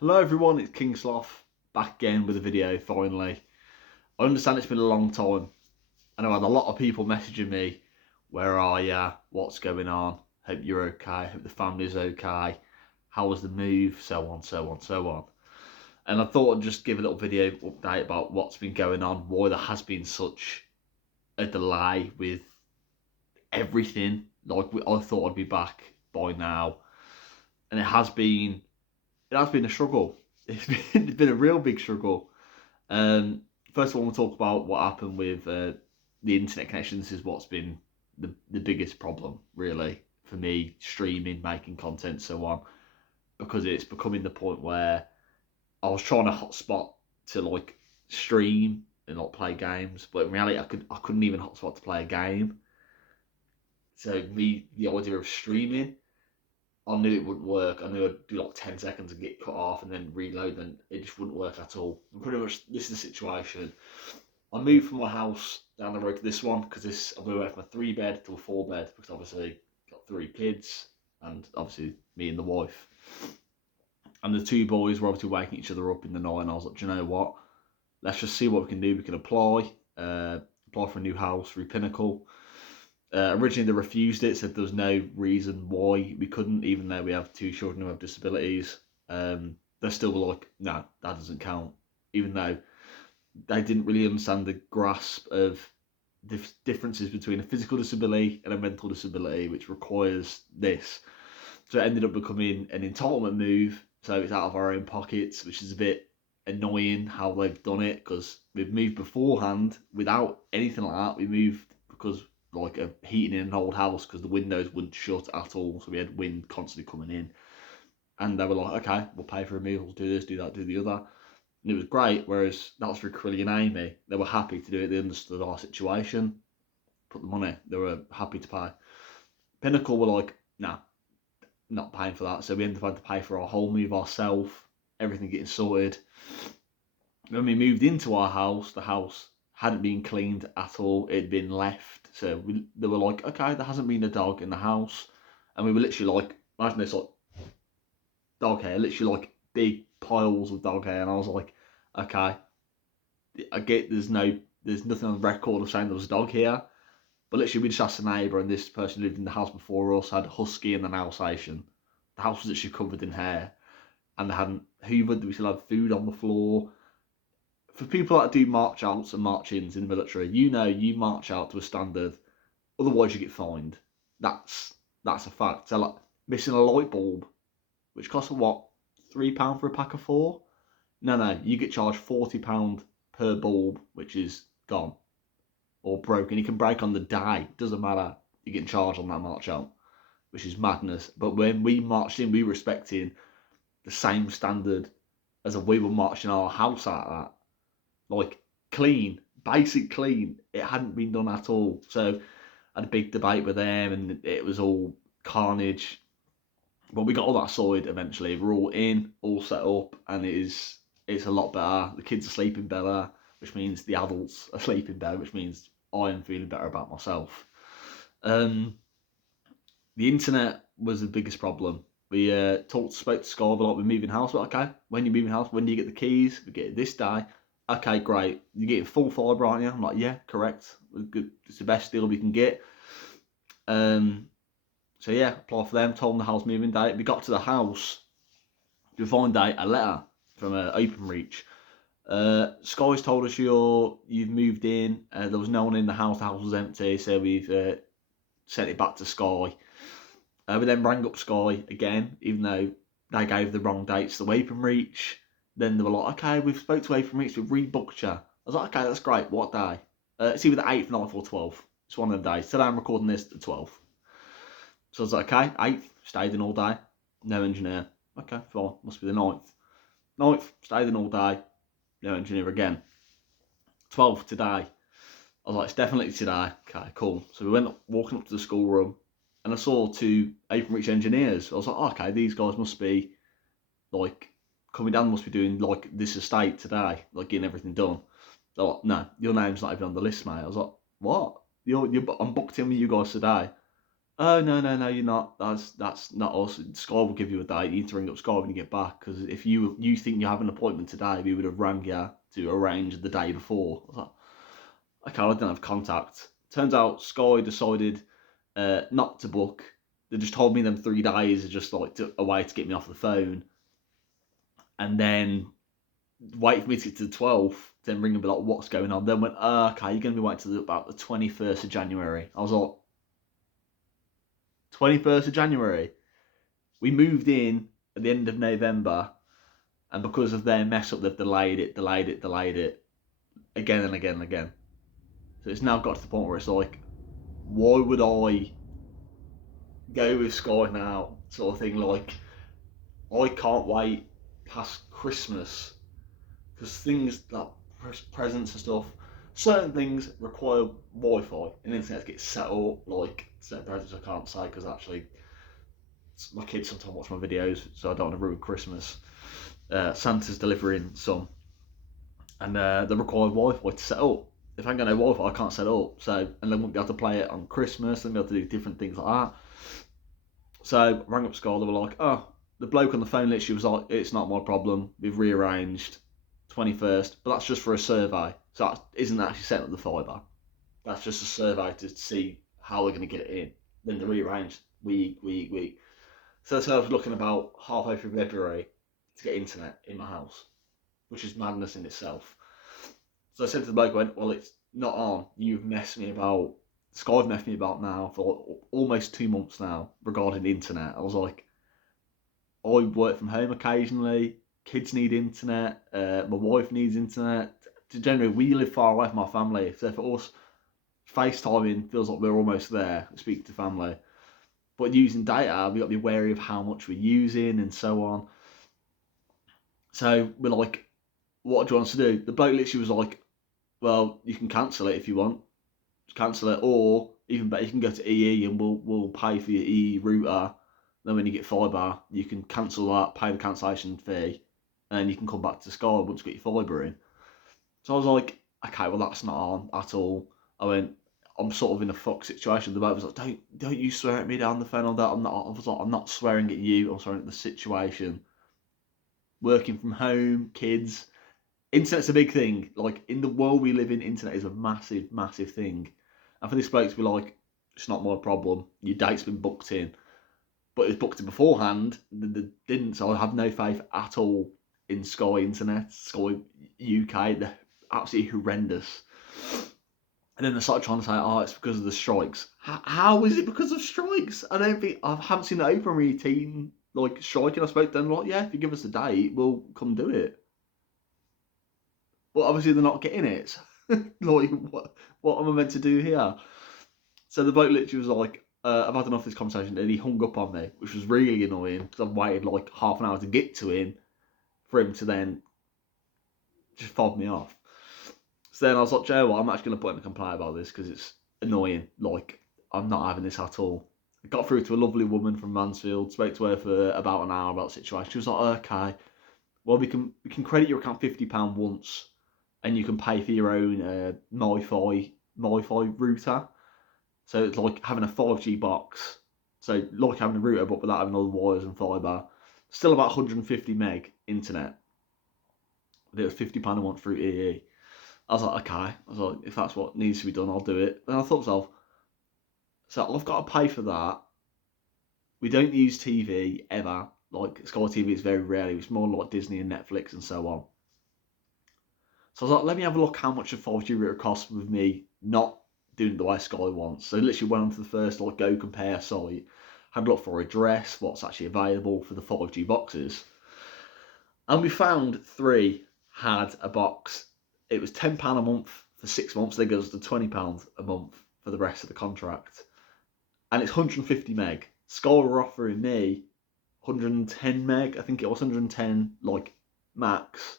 Hello everyone, it's King Sloth, back again with a video finally. I understand it's been a long time, and I've had a lot of people messaging me, where are ya, what's going on, hope you're okay, hope the family's okay, how was the move, so on, so on, so on. And I thought I'd just give a little video update about what's been going on, why there has been such a delay with everything. Like, I thought I'd be back by now, and it has been a struggle. It's been a real big struggle. First of all, we'll talk about what happened with the internet connection. This is what's been the biggest problem, really, for me, streaming, making content, so on, because it's becoming the point where I was trying to hotspot to like stream and not play games, but in reality, I couldn't even hotspot to play a game. So the idea of streaming, I knew it wouldn't work. I knew I'd do like 10 seconds and get cut off and then reload, and it just wouldn't work at all. And pretty much this is the situation. I moved from my house down the road to this one because I moved from a 3 bed to a 4 bed because obviously got 3 kids and obviously me and the wife. And the two boys were obviously waking each other up in the night, and I was like, do you know what? Let's just see what we can do. We can apply for a new house through Pinnacle. Originally they refused it, said there was no reason why we couldn't, even though we have 2 children who have disabilities. They still were like, no, that doesn't count, even though they didn't really understand the grasp of differences between a physical disability and a mental disability, which requires this. So it ended up becoming an entitlement move, so it's out of our own pockets, which is a bit annoying how they've done it, because we've moved beforehand without anything like that. We moved because like a heating in an old house because the windows wouldn't shut at all, so we had wind constantly coming in. And they were like, okay, we'll pay for a meal, we'll do this, do that, do the other. And it was great, whereas that was for Crilly and Amy. They were happy to do it, they understood our situation, put the money, they were happy to pay. Pinnacle were like, nah, not paying for that. So we ended up having to pay for our whole move ourselves, everything getting sorted. When we moved into our house, the house hadn't been cleaned at all, it had been left. So they were like, okay, there hasn't been a dog in the house. And we were literally like, imagine this, like, dog hair, literally like big piles of dog hair. And I was like, okay, I get there's nothing on record of saying there was a dog here. But literally we just asked the neighbour, and this person who lived in the house before us had a husky and an Alsatian. The house was literally covered in hair, and they hadn't hoovered, we still had food on the floor. For people that do march outs and march ins in the military, you know you march out to a standard, otherwise you get fined. That's a fact. So like missing a light bulb, which costs what, £3 for a pack of 4? No, you get charged £40 per bulb, which is gone or broken. You can break on the day, doesn't matter. You're getting charged on that march out, which is madness. But when we marched in, we were expecting the same standard as if we were marching our house out of that. Like, clean, basic clean. It hadn't been done at all. So I had a big debate with them, and it was all carnage. But we got all that sorted eventually. We're all in, all set up, and it's a lot better. The kids are sleeping better, which means the adults are sleeping better, which means I am feeling better about myself. The internet was the biggest problem. We spoke to Sky, like, we're moving house. But okay, when you're moving house, when do you get the keys? We get it this day. Okay, great. You're getting full fibre, aren't you? I'm like, yeah, correct. Good. It's the best deal we can get. So yeah, apply for them, told them the house moving date. We got to the house to find out a letter from Openreach. Sky's told us you've moved in. There was no one in the house was empty, so we've sent it back to Sky. We then rang up Sky again, even though they gave the wrong dates to Openreach. Then they were like, okay, we've spoke to Openreach, we've rebooked you. I was like, okay, that's great. What day? It's either the 8th, 9th or 12th. It's one of the days. Today I'm recording this, the 12th. So I was like, okay, 8th, stayed in all day. No engineer. Okay, fine, must be the 9th. 9th, stayed in all day. No engineer again. 12th today. I was like, it's definitely today. Okay, cool. So we went walking up to the schoolroom, and I saw 2 Openreach engineers. I was like, oh, okay, these guys must be like coming down, must be doing like this estate today, like getting everything done. They're like, no, your name's not even on the list, mate. I was like, what? I'm booked in with you guys today. oh no, you're not. That's not us. Sky will give you a date. You need to ring up Sky when you get back, because if you think you have an appointment today, we would have rang you to arrange the day before. I was like, okay, I don't have contact. Turns out Sky decided not to book. They just told me them 3 days are just like a way to get me off the phone, and then wait for me to get to the 12th, then ring and be like, what's going on? Then went, okay, you're going to be waiting till about the 21st of January. I was like, 21st of January? We moved in at the end of November, and because of their mess up, they've delayed it again and again and again. So it's now got to the point where it's like, why would I go with Sky now, sort of thing? Like, I can't wait past Christmas, because things like presents and stuff, certain things require Wi-Fi and internet to get set up. Like certain presents I can't say, because actually my kids sometimes watch my videos, so I don't want to ruin Christmas. Santa's delivering some, and they require Wi-Fi to set up. If I ain't got no Wi-Fi, I can't set it up. So, and they won't be able to play it on Christmas. They'll be able to do different things like that. So I rang up Sky. They were like, "Oh, the bloke on the phone literally was like, it's not my problem. We've rearranged 21st, but that's just for a survey. So that isn't actually setting up the fibre. That's just a survey to see how they're going to get it in. Then they rearrange week. So that's how I was looking about halfway through February to get internet in my house, which is madness in itself. So I said to the bloke, well, it's not on. You've messed me about. Sky've messed me about now for almost 2 months now regarding the internet. I was like, I work from home occasionally. Kids need internet. My wife needs internet. Generally, we live far away from our family, so for us, FaceTiming feels like we're almost there, speaking to family. But using data, we got to be wary of how much we're using and so on. So we're like, what do you want us to do? The bloke literally was like, well, you can cancel it if you want. Just cancel it, or even better, you can go to EE and we'll pay for your EE router. Then when you get fibre, you can cancel that, pay the cancellation fee, and then you can come back to Sky once you get your fibre in. So I was like, okay, well that's not on at all. I went, I'm sort of in a fuck situation. The bloke was like, don't you swear at me down the phone on that. I'm not. I was like, I'm not swearing at you. I'm swearing at the situation. Working from home, kids, internet's a big thing. Like in the world we live in, internet is a massive, massive thing. And for this bloke to be like, it's not my problem. Your date's been booked in, but it was booked in beforehand. They didn't, so I have no faith at all in Sky Internet, Sky UK. They're absolutely horrendous. And then they started trying to say, oh, it's because of the strikes. How is it because of strikes? I haven't seen the open routine like striking. I spoke to them like, yeah, if you give us a date, we'll come do it. But obviously they're not getting it. Like, what am I meant to do here? So the bloke literally was like, I've had enough of this conversation, and he hung up on me, which was really annoying, because I've waited like half an hour to get to him for him to then just fob me off. So then I was like, Joe, well, I'm actually going to put in a complaint about this, because it's annoying. Like, I'm not having this at all. I got through to a lovely woman from Mansfield, spoke to her for about an hour about the situation. She was like, okay, well, we can credit your account £50 once, and you can pay for your own MiFi router. So it's like having a 5G box. So like having a router, but without having all the wires and fibre. Still about 150 meg internet. But it was £50 a month through EE. I was like, okay. I was like, if that's what needs to be done, I'll do it. And I thought to myself, so I've got to pay for that. We don't use TV ever. Like Sky TV is very rarely. It's more like Disney and Netflix and so on. So I was like, let me have a look how much a 5G router costs with me not doing it the way Sky wants. So I literally went on to the first like Go Compare site, had a look for address, what's actually available for the 5G boxes. And we found 3 had a box. It was £10 a month for 6 months. Then goes to £20 a month for the rest of the contract. And it's 150 meg. Sky were offering me 110 meg. I think it was 110 like max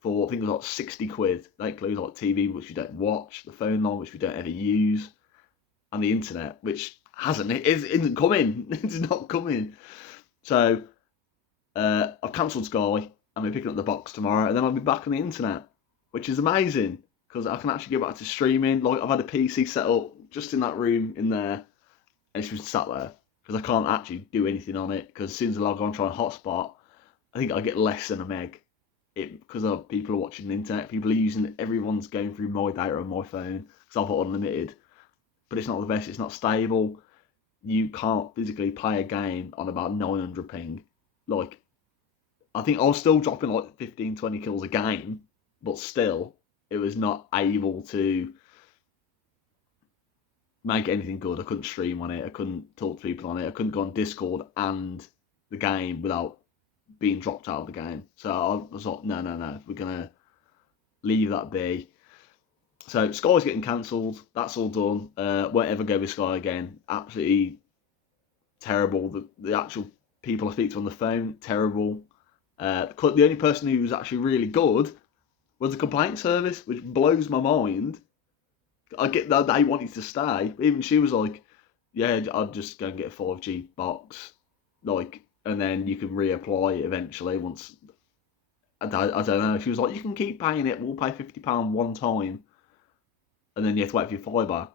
for, I think it was like 60 quid. That includes like TV, which we don't watch, the phone line, which we don't ever use, and the internet, which it isn't coming. It's not coming. So I've cancelled Sky. I'm picking up the box tomorrow, and then I'll be back on the internet, which is amazing, because I can actually go back to streaming. Like, I've had a PC set up just in that room in there, and it's just sat there because I can't actually do anything on it. Because as soon as I log on, try and hotspot, I think I get less than a meg. Because of people are watching the internet, people are using it, everyone's going through my data on my phone because I've got unlimited. But it's not the best. It's not stable. You can't physically play a game on about 900 ping. Like, I think I was still dropping like 15, 20 kills a game, but still, it was not able to make anything good. I couldn't stream on it. I couldn't talk to people on it. I couldn't go on Discord and the game without being dropped out of the game. So I was like, no, we're gonna leave that be. So Sky's getting cancelled. That's all done. Won't ever go with Sky again. Absolutely terrible. The actual people I speak to on the phone, terrible. The only person who was actually really good was the complaint service, which blows my mind. I get that they wanted to stay, but even she was like, "Yeah, I'd just go and get a 5G box, like, and then you can reapply eventually once." I don't know. She was like, "You can keep paying it. We'll pay £50 one time, and then you have to wait for your fibre."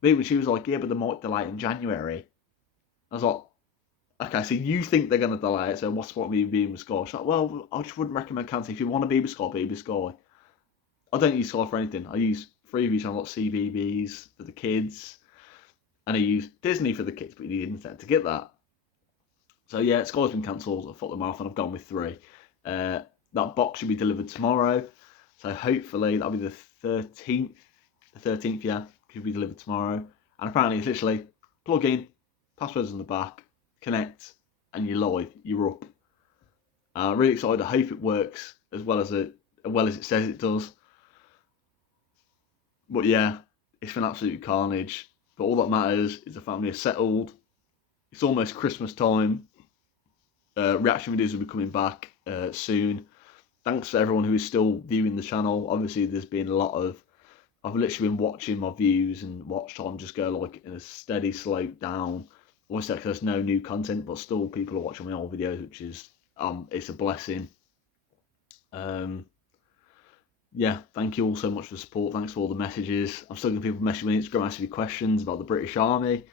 But even she was like, "Yeah, but they might delay it in January." I was like, "Okay, so you think they're going to delay it? So what's the point of me being with Sky?" She's like, "Well, I just wouldn't recommend cancelling. If you want to be with Sky, be with Sky." I don't use Sky for anything. I use freebies on like CBBS for the kids, and I use Disney for the kids, but you need internet to get that. So yeah, Sky's been cancelled. I've fought them off, and I've gone with 3. That box should be delivered tomorrow, so hopefully that'll be the 13th. The 13th, yeah, should be delivered tomorrow. And apparently it's literally plug in, passwords on the back, connect, and you're live. You're up. Really excited. I hope it works as well as it says it does. But yeah, it's been absolute carnage. But all that matters is the family are settled. It's almost Christmas time. Reaction videos will be coming back soon. Thanks to everyone who is still viewing the channel. Obviously, there's been a lot of... I've literally been watching my views and watch time just go like in a steady slope down. Obviously, because there's no new content, but still people are watching my old videos, which is it's a blessing. Yeah, thank you all so much for the support. Thanks for all the messages. I'm still getting people messaging me on Instagram asking me questions about the British Army.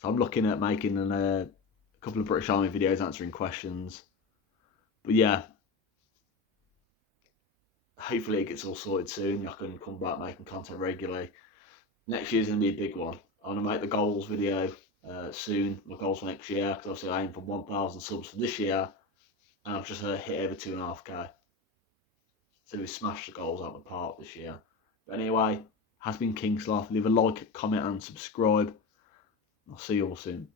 So I'm looking at making a couple of British Army videos answering questions. But yeah, hopefully it gets all sorted soon. I can come back making content regularly. Next year's going to be a big one. I'm going to make the goals video soon. My goals for next year, because obviously I aim for 1,000 subs for this year. And I've just hit over 2.5k. So we smashed the goals out of the park this year. But anyway, has been King Sloth. Leave a like, comment and subscribe. I'll see you all soon.